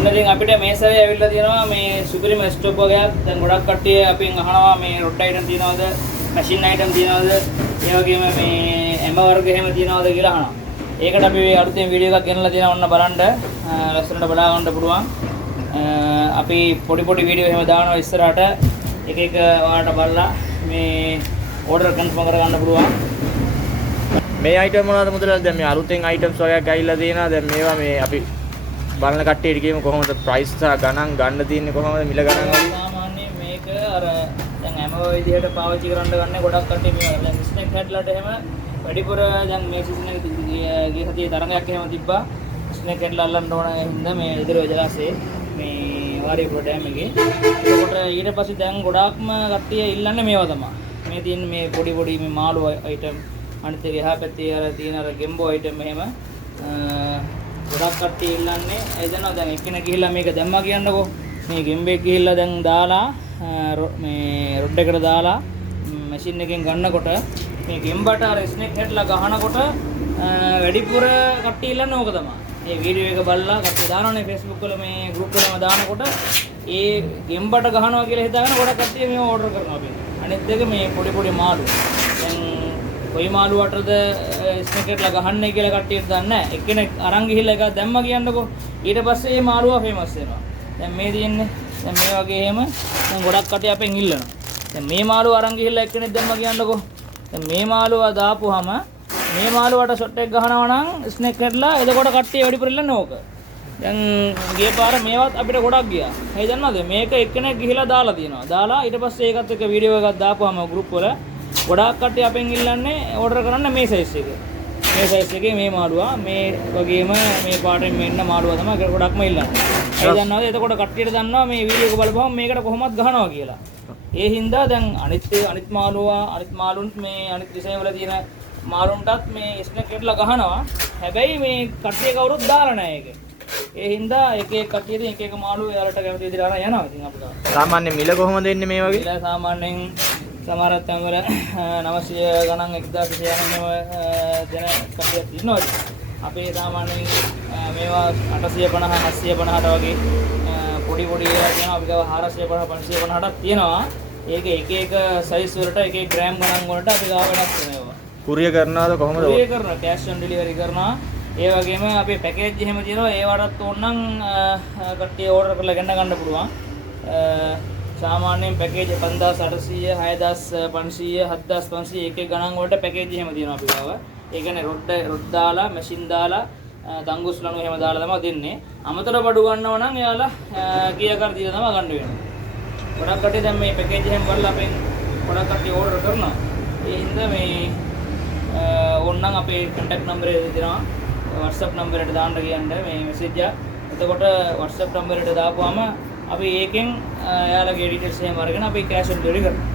ඔන්න ඉතින් අපිට මේ සැරේ ඇවිල්ලා තියෙනවා මේ සුපිරිම ස්ටොප් වගේක්. දැන් ගොඩක් කට්ටිය අපෙන් අහනවා මේ රොඩ් අයිටම් තියනවද, මැෂින් අයිටම් තියනවද, ඒ වගේම මේ එම වර්ග එහෙම තියනවද කියලා අහනවා. ඒකට අපි අලුතෙන් වීඩියෝ එකක් ගෙනලා තියෙනවා. ඔන්න බලන්න ලස්සනට බලා ගන්න පුළුවන්. අපි පොඩි වීඩියෝ එහෙම දානවා ඉස්සරහට. එක ඔයාලට බලලා මේ ඕඩර් කන්ෆර්ම් කරගන්න පුළුවන්. මේ අයිටම් මොනවද මුදලාලි? දැන් මේ අලුතෙන් අයිටම්ස් වගේක් ගයිලා තියෙනවා. දැන් මේවා මේ අපි බලන කට්ටියට කියමු කොහොමද ප්‍රයිස් සහ ගණන් ගන්න තියෙන්නේ, කොහොමද මිල ගණන් වගේ? සාමාන්‍යයෙන් මේක අර දැන් හැම විදිහට පාවිච්චි කරන්න ගන්න ගොඩක් කට්ටිය මේවා දැන් ස්නේක් හැඩ්ලාට එහෙම වැඩිපුර දැන් මේ සීසන් එකේ ගිය සතියේ තරඟයක් එහෙම තිබ්බා. ස්නේක් හැඩ්ලා අල්ලන්න ඕන හින්දා මේ ඉදිරිය ජලාශයේ මේ වාරිය ප්‍රෝග්‍රෑම් එකේ. ඒකට ඊට පස්සේ දැන් ගොඩාක්ම කට්ටිය ඉල්ලන්නේ මේවා තමයි. මේ තියෙන මේ පොඩි මේ මාළු අයිටම්, අනිත් එක එහා පැත්තේ අර තියෙන අර ගෙම්බෝ අයිටම් එහෙම ගොඩක් කට්ටිය ඉල්ලන්නේ. ඒ දන්නවා දැන් එක්කෙනෙක් ගිහිල්ලා මේක දැම්මා කියන්නකෝ. මේ ගෙම්බෙක් ගිහිල්ලා දැන් දාලා මේ රොඩ් එකට දාලා මැෂින් එකෙන් ගන්නකොට මේ ගෙම්බට අර ස්නේක් හැඩ්ලා ගහනකොට වැඩිපුර කට්ටිය ඉල්ලන්නේ ඕක තමයි. මේ වීඩියෝ එක බලලා කට්ටිය දානවනේ Facebook වල මේ group වලම දානකොට ඒ ගෙම්බට ගහනවා කියලා හිතාගෙන ගොඩක් කට්ටිය මේව ඕඩර් කරනවා අපි. අනිත් දෙක මේ පොඩි මාළු. දැන් කොයි මාළුවටද ස්නේක් හැඩ්ලා ගහන්නේ කියලා කට්ටියට දන්නේ නැහැ. එක්කෙනෙක් අරන් ගිහිල්ලා එකක් දැම්මා කියන්නකෝ. ඊට පස්සේ මේ මාළුවා ෆේමස් වෙනවා. දැන් මේ තියෙන්නේ දැන් මේ වගේ එහෙම දැන් ගොඩක් කට්ටිය අපෙන් ඉල්ලනවා. දැන් මේ මාළුව අරන් ගිහිල්ලා එක්කෙනෙක් දැම්මා කියන්නකෝ. දැන් මේ මාළුව දාපුවාම මේ මාළුවට ෂොට් එක ගහනවා නම් ස්නේක් හැඩ්ලා එතකොට කට්ටිය වැඩිපුර ඉල්ලන්නේ ඕක. දැන් ගිය පාර මේවත් අපිට ගොඩක් ගියා. ඒ දන්නවද මේක එක්කෙනෙක් ගිහිලා දාලා තියෙනවා. දාලා ඊට පස්සේ ඒකත් එක්ක වීඩියෝ එකක් දාපුවාම group වල ගොඩාක් කට්ටිය අපෙන් ඉල්ලන්නේ ඕඩර් කරන්න මේ සයිස් එකේ. මේ සයිස් එකේ මේ මාළුවා මේ වගේම මේ පාටෙන් මෙන්න මාළුවා තමයි ගොඩක්ම ඉල්ලන්නේ. ඒ දන්නවද එතකොට කට්ටියට දන්නවා මේ වීඩියෝ එක බලපුවම මේකට කොහොමද ගහනවා කියලා. ඒ හින්දා දැන් අනිත් මාළුන්ට මේ අනිත් ඩිසයින් වල තියෙන මාළුන්ටත් මේ ස්නේක් හැඩ්ලා ගහනවා. හැබැයි මේ කට්ටිය කවුරුත් දාලා නැහැ ඒක. ඒ හින්දා එක කට්ටියද එක මාළු යාලට කැමති විදිහට අරන් යනවා. ඉතින් අපිට සාමාන්‍ය මිල කොහොමද එන්නේ මේ වගේ? මිල සාමාන්‍යයෙන් සමහර තැන්වල 900 ගණන් 1000 ගණන් දෙන කට්ටියක් ඉන්නවා. අපේ සාමාන්‍යයෙන් මේවා 850 750ට වගේ පොඩි ඒවා තියෙනවා. අපි ගාව 450 550ටත් තියෙනවා. ඒක එක සයිස් වලට එක ග්‍රෑම් ගණන් වලට අපි ගාව වෙනස් වෙනවා. කුරියර් කරනවද කොහොමද? කුරියර් කරනවා, කෑෂ් ඔන් ඩෙලිවරි කරනවා. ඒ වගේම අපේ පැකේජ් එහෙම තියෙනවා. ඒවටත් ඕන නම් කට්ටිය ඕඩර් කරලා ගන්න පුළුවන්. සාමාන්‍යයෙන් පැකේජ් 5800 6500 7500 එක ගණන් වලට පැකේජ් එහෙම තියෙනවා අපි ගාව. ඒ කියන්නේ රොඩ් දාලා මැෂින් දාලා තංගුස් ලණු එහෙම දාලා තමයි දෙන්නේ. අමතර බඩු ගන්නව නම් එයාලා කීයකට දීලා තමයි ගන්න වෙන්නේ. ගොඩක් කට්ටිය දැන් මේ පැකේජ් එහෙම බලලා අපෙන් ගොඩක් කට්ටිය ඕඩර් කරනවා. ඒ හින්දා මේ ඕනනම් අපේ contact number එක දෙනවා. WhatsApp number එකට දාන්න කියන්නේ මේ message එක. එතකොට WhatsApp number එකට දාපුවාම අපි ඒකෙන් එයාලගේ details එහෙම අරගෙන අපි cash on delivery කරනවා.